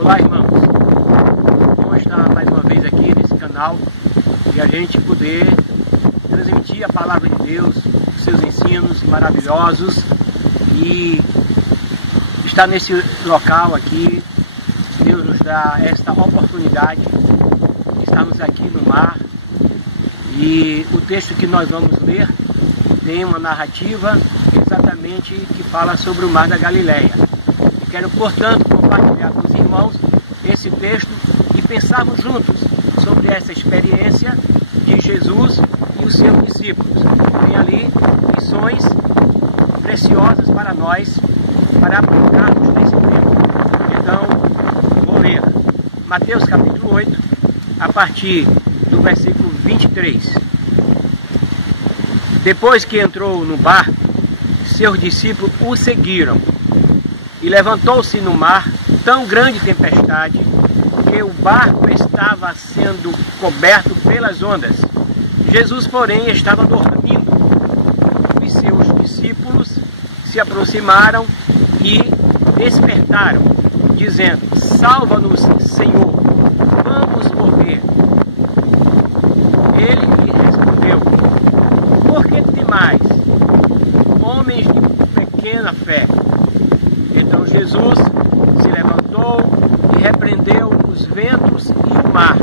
Olá, irmãos. Vamos estar mais uma vez aqui nesse canal e a gente poder transmitir a palavra de Deus, os seus ensinos maravilhosos, e estar nesse local aqui. Deus nos dá esta oportunidade de estarmos aqui no mar, e o texto que nós vamos ler tem uma narrativa exatamente que fala sobre o mar da Galileia. E quero, portanto, compartilhar com os irmãos esse texto e pensarmos juntos sobre essa experiência de Jesus e os seus discípulos. Tem ali lições preciosas para nós, para aplicarmos nesse tempo. Então, vou ler Mateus capítulo 8, a partir do versículo 23. Depois que entrou no barco, seus discípulos o seguiram, e levantou-se no mar tão grande tempestade que o barco estava sendo coberto pelas ondas. Jesus, porém, estava dormindo. Os seus discípulos se aproximaram e despertaram, dizendo: "Salva-nos, Senhor, vamos morrer." Ele lhe respondeu: "Por que temais, homens de pequena fé?" Então Jesus se levantou e repreendeu os ventos e o mar,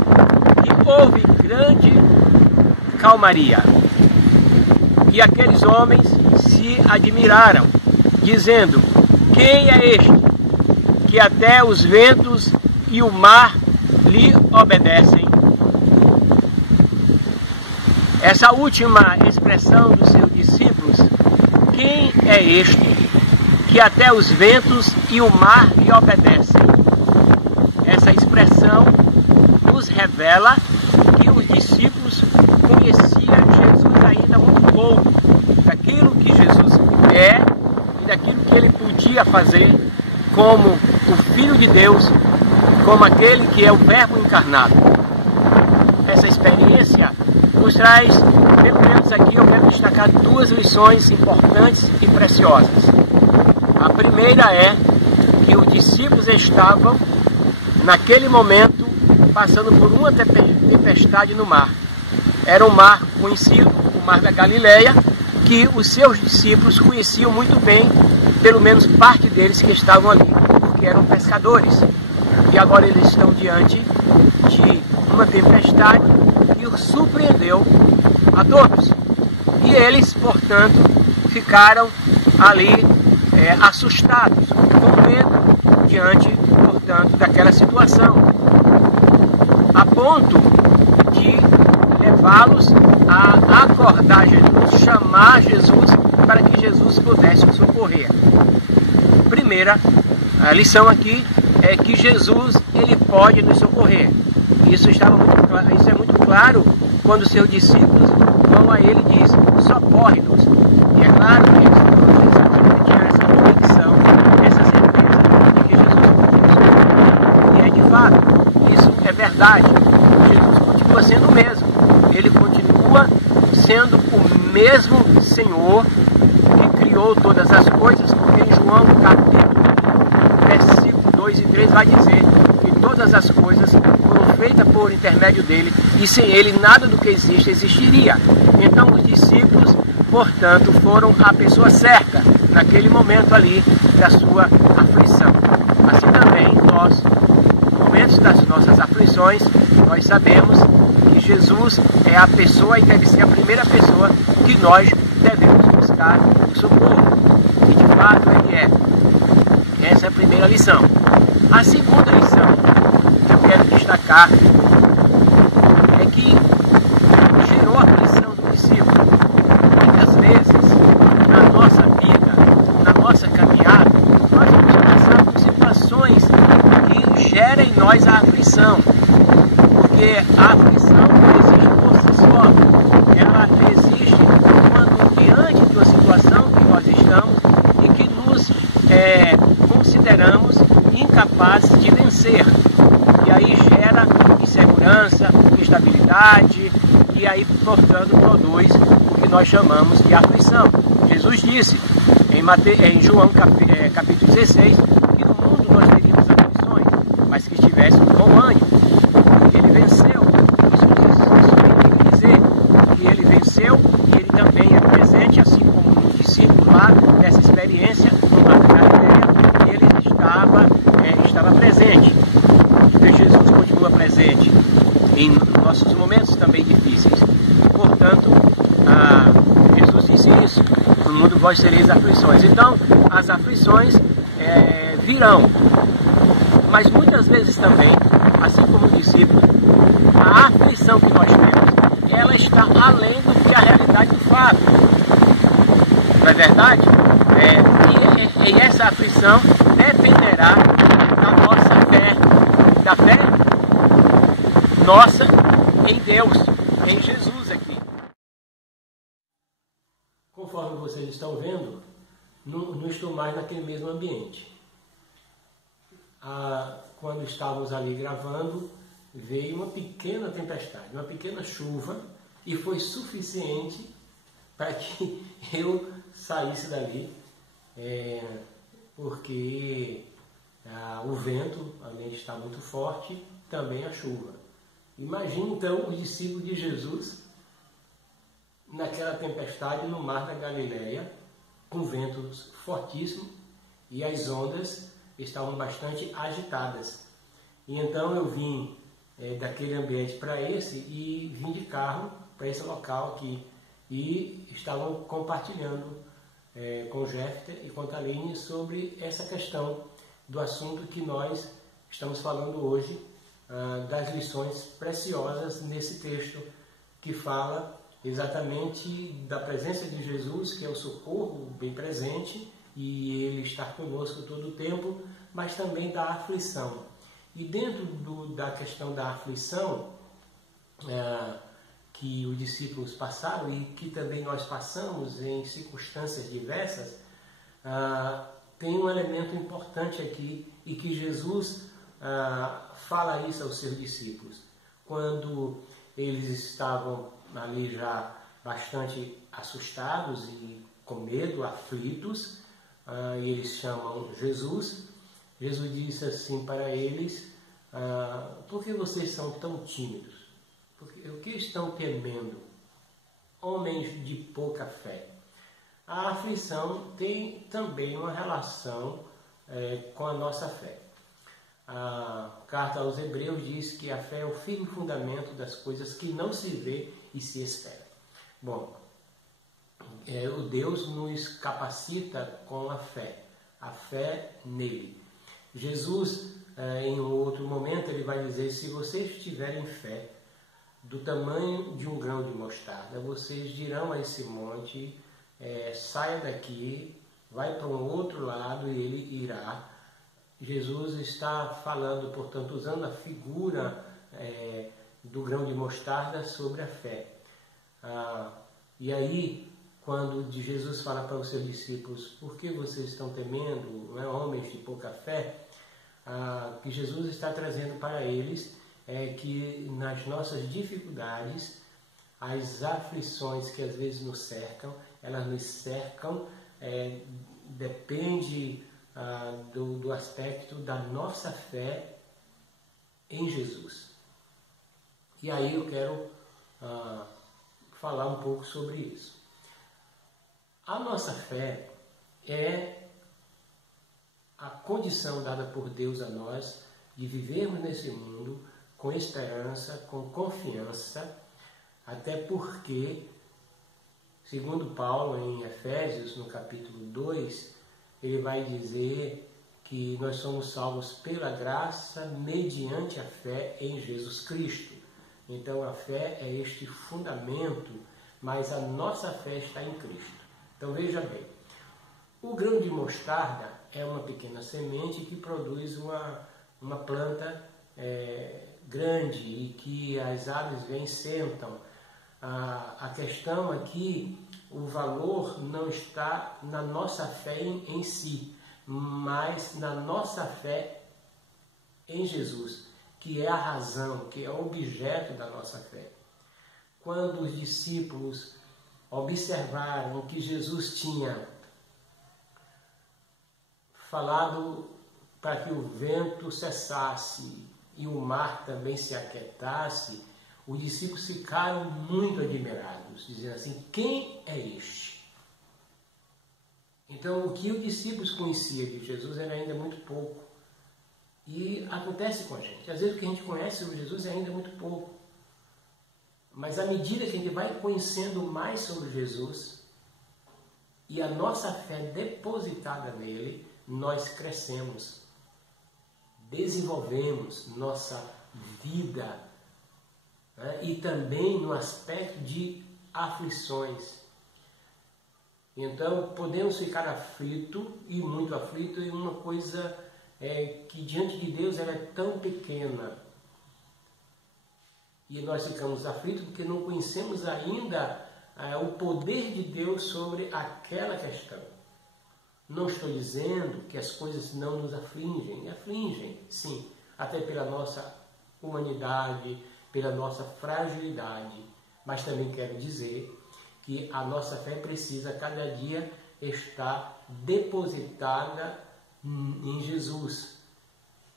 e houve grande calmaria. E aqueles homens se admiraram, dizendo: "Quem é este, que até os ventos e o mar lhe obedecem?" Essa última expressão dos seus discípulos, "Quem é este, que até os ventos e o mar lhe obedecem?" Essa expressão nos revela que os discípulos conheciam Jesus ainda muito pouco, daquilo que Jesus é e daquilo que ele podia fazer como o Filho de Deus, como aquele que é o Verbo encarnado. Essa experiência nos traz, pelo menos aqui eu quero destacar duas lições importantes e preciosas. A primeira é que os discípulos estavam, naquele momento, passando por uma tempestade no mar. Era um mar conhecido, o mar da Galileia, que os seus discípulos conheciam muito bem, pelo menos parte deles que estavam ali, porque eram pescadores. E agora eles estão diante de uma tempestade que os surpreendeu a todos. E eles, portanto, ficaram ali assustados, com medo diante, portanto, daquela situação, a ponto de levá-los a acordar Jesus, chamar Jesus para que Jesus pudesse os socorrer. Primeira lição aqui é que Jesus, ele pode nos socorrer. Isso é muito claro quando seus discípulos vão a ele e dizem: "Socorre-nos." E é claro que eles tinham essa convicção, essa certeza de que Jesus podia nos socorrer. E é de fato, isso é verdade. Jesus continua sendo o mesmo. Ele continua sendo o mesmo Senhor que criou todas as coisas, porque em João capítulo 1, versículo 2 e 3 vai dizer que todas as coisas foram feitas por intermédio dele, e sem ele nada do que existe existiria. Então os discípulos, portanto, foram a pessoa certa naquele momento ali da sua aflição. Assim também nós, no momento das nossas aflições, nós sabemos que Jesus é a pessoa e deve ser a primeira pessoa que nós devemos buscar o socorro. E de fato ele é. Essa é a primeira lição. A segunda lição que eu quero destacar é que gerou a aflição do discípulo. Muitas vezes, na nossa vida, na nossa caminhada, nós vamos passar por situações que geram em nós a aflição. Porque a aflição não existe por si só. Ela existe quando, diante de uma situação que nós estamos e que nos consideramos incapazes de vencer. E aí gera insegurança, instabilidade, e aí, portanto, produz o que nós chamamos de aflição. Jesus disse em João capítulo 16 que no mundo nós teríamos aflições, mas que estivesse com bom ânimo. Ele venceu. Isso quer dizer que ele venceu e ele também é presente, assim como o discípulo lá, nessa experiência no Mar da Galileia, ele estava presente. E Jesus continua presente em nossos momentos também difíceis. Portanto, Jesus disse isso: no mundo vós tereis aflições. Então, as aflições virão. Mas muitas vezes também, assim como o discípulo, a aflição que nós temos, ela está além do que a realidade do fato. Não é verdade? E essa aflição dependerá da nossa fé, da fé nossa em Deus, em Jesus aqui. Conforme vocês estão vendo, não estou mais naquele mesmo ambiente. Quando estávamos ali gravando, veio uma pequena tempestade, uma pequena chuva, e foi suficiente para que eu saísse dali, porque o vento, além de estar muito forte, também a chuva. Imagine então os discípulos de Jesus naquela tempestade no Mar da Galileia, com ventos fortíssimos, e as ondas estavam bastante agitadas. E então eu vim daquele ambiente para esse e vim de carro para esse local aqui. E estavam compartilhando com o Jefter e com a Thaline sobre essa questão do assunto que nós estamos falando hoje, das lições preciosas nesse texto que fala exatamente da presença de Jesus, que é o socorro bem presente, e Ele está conosco todo o tempo, mas também da aflição. E dentro da questão da aflição, que os discípulos passaram e que também nós passamos em circunstâncias diversas, tem um elemento importante aqui, e que Jesus fala isso aos seus discípulos. Quando eles estavam ali já bastante assustados e com medo, aflitos, e eles chamam Jesus. Jesus disse assim para eles: por que vocês são tão tímidos? O que estão temendo, homens de pouca fé? A aflição tem também uma relação com a nossa fé. A carta aos Hebreus diz que a fé é o firme fundamento das coisas que não se vê e se espera. Bom, o Deus nos capacita com a fé nele. Jesus, em um outro momento, ele vai dizer: se vocês tiverem fé do tamanho de um grão de mostarda, vocês dirão a esse monte: saia daqui, vai para um outro lado, e ele irá. Jesus está falando, portanto, usando a figura do grão de mostarda sobre a fé. E aí, quando Jesus fala para os seus discípulos: por que vocês estão temendo, não é, homens de pouca fé? Que Jesus está trazendo para eles que nas nossas dificuldades, as aflições que às vezes nos cercam, elas nos cercam, depende do aspecto da nossa fé em Jesus. E aí eu quero falar um pouco sobre isso. A nossa fé é a condição dada por Deus a nós de vivermos nesse mundo com esperança, com confiança, até porque, segundo Paulo em Efésios, no capítulo 2, ele vai dizer que nós somos salvos pela graça mediante a fé em Jesus Cristo. Então a fé é este fundamento, mas a nossa fé está em Cristo. Então veja bem, o grão de mostarda é uma pequena semente que produz uma planta grande e que as aves vêm e sentam. A questão aqui, o valor não está na nossa fé em si, mas na nossa fé em Jesus, que é a razão, que é o objeto da nossa fé. Quando os discípulos observaram que Jesus tinha falado para que o vento cessasse e o mar também se aquietasse, os discípulos ficaram muito admirados, dizendo assim: quem é este? Então, o que os discípulos conheciam de Jesus era ainda muito pouco. E acontece com a gente. Às vezes o que a gente conhece sobre Jesus é ainda muito pouco. Mas à medida que a gente vai conhecendo mais sobre Jesus e a nossa fé depositada nele, nós crescemos, desenvolvemos nossa vida, né? E também no aspecto de aflições. Então podemos ficar aflito e muito aflito em uma coisa que diante de Deus ela é tão pequena. E nós ficamos aflitos porque não conhecemos ainda o poder de Deus sobre aquela questão. Não estou dizendo que as coisas não nos afligem. Afligem, sim, até pela nossa humanidade, pela nossa fragilidade. Mas também quero dizer que a nossa fé precisa cada dia estar depositada em Jesus,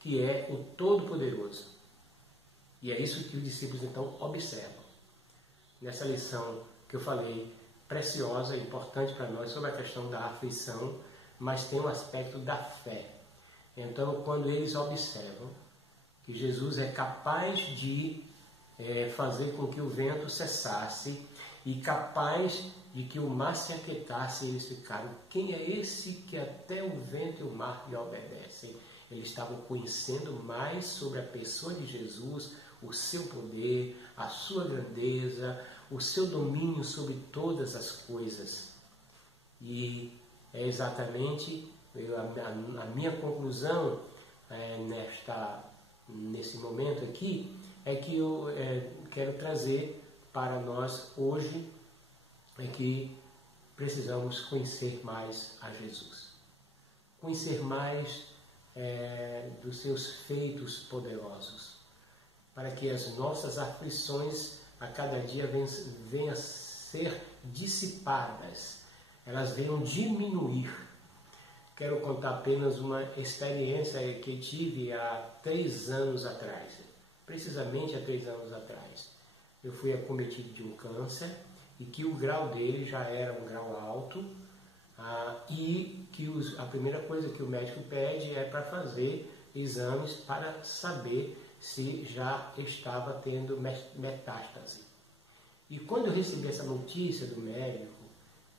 que é o Todo-Poderoso. E é isso que os discípulos então observam. Nessa lição que eu falei, preciosa e importante para nós sobre a questão da aflição, mas tem um aspecto da fé. Então, quando eles observam que Jesus é capaz de fazer com que o vento cessasse e capaz de que o mar se aquietasse, eles ficaram: quem é esse que até o vento e o mar lhe obedecem? Eles estavam conhecendo mais sobre a pessoa de Jesus, o seu poder, a sua grandeza, o seu domínio sobre todas as coisas. E é exatamente a minha conclusão nesse momento aqui, é que eu quero trazer para nós hoje, é que precisamos conhecer mais a Jesus. Conhecer mais dos seus feitos poderosos, para que as nossas aflições a cada dia venham a ser dissipadas, elas venham diminuir. Quero contar apenas uma experiência que tive há 3 anos atrás, precisamente há 3 anos atrás. Eu fui acometido de um câncer e que o grau dele já era um grau alto, e que a primeira coisa que o médico pede é para fazer exames para saber se já estava tendo metástase. E quando eu recebi essa notícia do médico,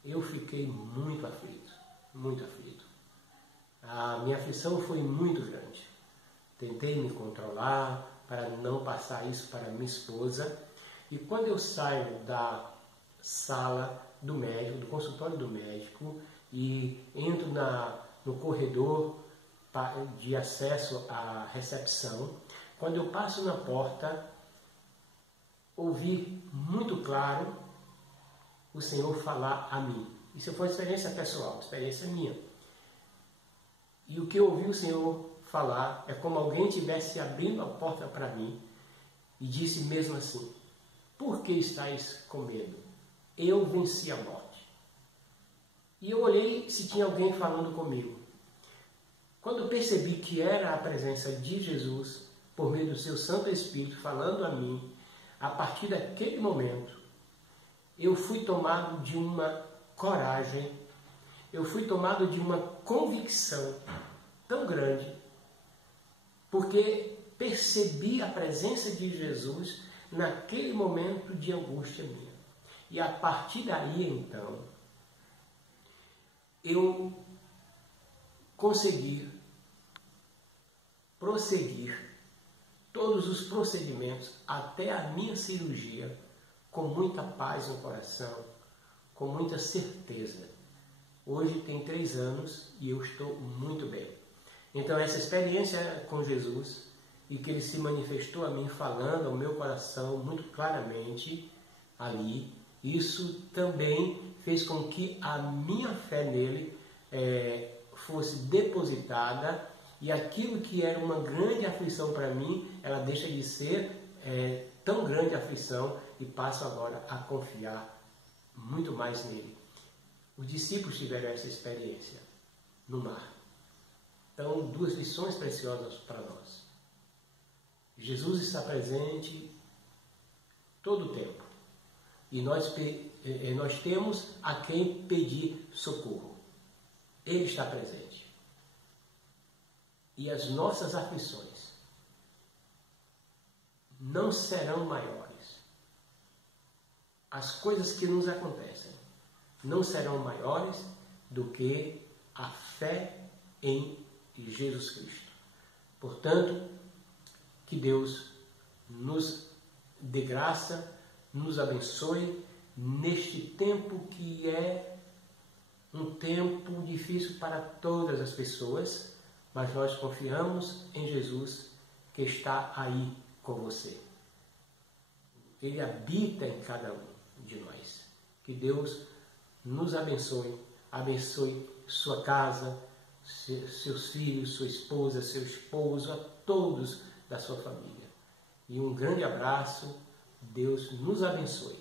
eu fiquei muito aflito, muito aflito. A minha aflição foi muito grande. Tentei me controlar para não passar isso para minha esposa. E quando eu saio da sala do médico, do consultório do médico, e entro no corredor de acesso à recepção, quando eu passo na porta, ouvi muito claro o Senhor falar a mim. Isso foi uma experiência pessoal, experiência minha. E o que eu ouvi o Senhor falar é como alguém estivesse abrindo a porta para mim e disse mesmo assim: por que estáis com medo? Eu venci a morte. E eu olhei se tinha alguém falando comigo. Quando eu percebi que era a presença de Jesus, por meio do seu Santo Espírito falando a mim, a partir daquele momento, eu fui tomado de uma coragem, eu fui tomado de uma convicção tão grande, porque percebi a presença de Jesus naquele momento de angústia minha. E a partir daí, então, eu consegui prosseguir todos os procedimentos até a minha cirurgia com muita paz no coração, com muita certeza. Hoje tem 3 anos e eu estou muito bem. Então essa experiência com Jesus, e que Ele se manifestou a mim falando ao meu coração muito claramente ali, isso também fez com que a minha fé nele fosse depositada, e aquilo que era uma grande aflição para mim, ela deixa de ser tão grande aflição e passo agora a confiar muito mais nele. Os discípulos tiveram essa experiência no mar. Então, duas lições preciosas para nós. Jesus está presente todo o tempo. E nós temos a quem pedir socorro. Ele está presente. E as nossas aflições não serão maiores. As coisas que nos acontecem não serão maiores do que a fé em Jesus Cristo. Portanto, que Deus nos dê graça, nos abençoe neste tempo que é um tempo difícil para todas as pessoas, mas nós confiamos em Jesus que está aí com você. Ele habita em cada um de nós. Que Deus nos abençoe, abençoe sua casa, seus filhos, sua esposa, seu esposo, a todos da sua família. E um grande abraço, Deus nos abençoe.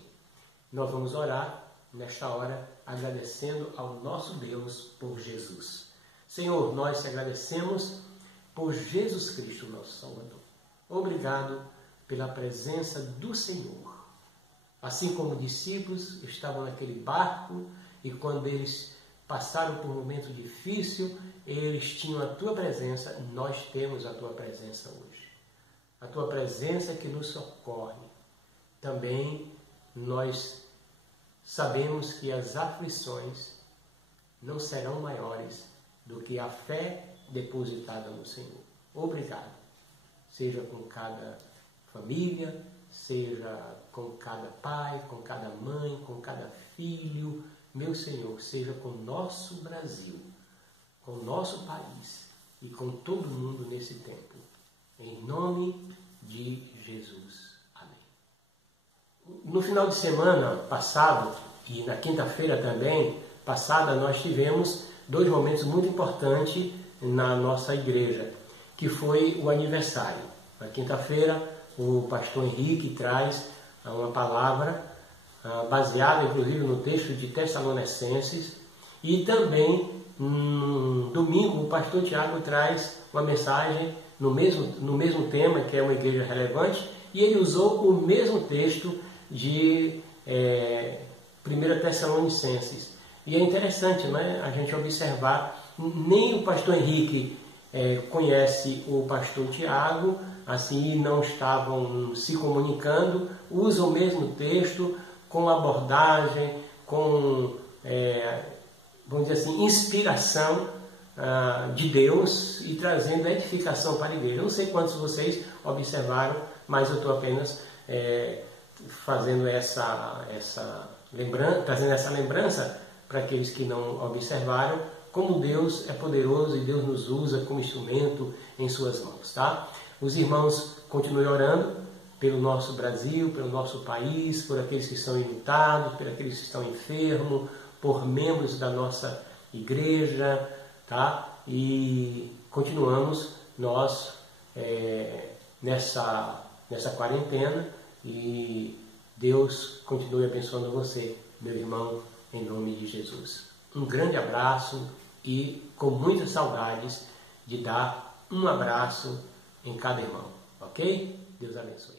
Nós vamos orar nesta hora, agradecendo ao nosso Deus por Jesus. Senhor, nós te agradecemos por Jesus Cristo, nosso Salvador. Obrigado pela presença do Senhor. Assim como os discípulos estavam naquele barco e quando eles passaram por um momento difícil, eles tinham a tua presença, nós temos a tua presença hoje. A tua presença que nos socorre. Também nós sabemos que as aflições não serão maiores do que a fé depositada no Senhor. Obrigado. Seja com cada família, seja com cada pai, com cada mãe, com cada filho, meu Senhor, seja com o nosso Brasil, com o nosso país e com todo mundo nesse tempo. Em nome de Jesus. Amém. No final de semana passado, e na quinta-feira também, passada, nós tivemos dois momentos muito importantes na nossa igreja, que foi o aniversário. Na quinta-feira, o pastor Henrique traz uma palavra baseada, inclusive, no texto de Tessalonicenses, e também, no domingo, o pastor Tiago traz uma mensagem no mesmo tema, que é uma igreja relevante, e ele usou o mesmo texto de 1 Tessalonicenses. E é interessante, né, a gente observar, nem o pastor Henrique conhece o pastor Tiago, assim não estavam se comunicando, usam o mesmo texto, com abordagem, com, vamos dizer assim, inspiração de Deus e trazendo edificação para a igreja. Eu não sei quantos de vocês observaram, mas eu estou apenas fazendo trazendo essa lembrança para aqueles que não observaram, como Deus é poderoso e Deus nos usa como instrumento em suas mãos, tá? Os irmãos continuem orando pelo nosso Brasil, pelo nosso país, por aqueles que estão enlutados, por aqueles que estão enfermos, por membros da nossa igreja, tá? E continuamos nós nessa quarentena e Deus continue abençoando você, meu irmão, em nome de Jesus. Um grande abraço e com muitas saudades de dar um abraço em cada irmão, ok? Deus abençoe.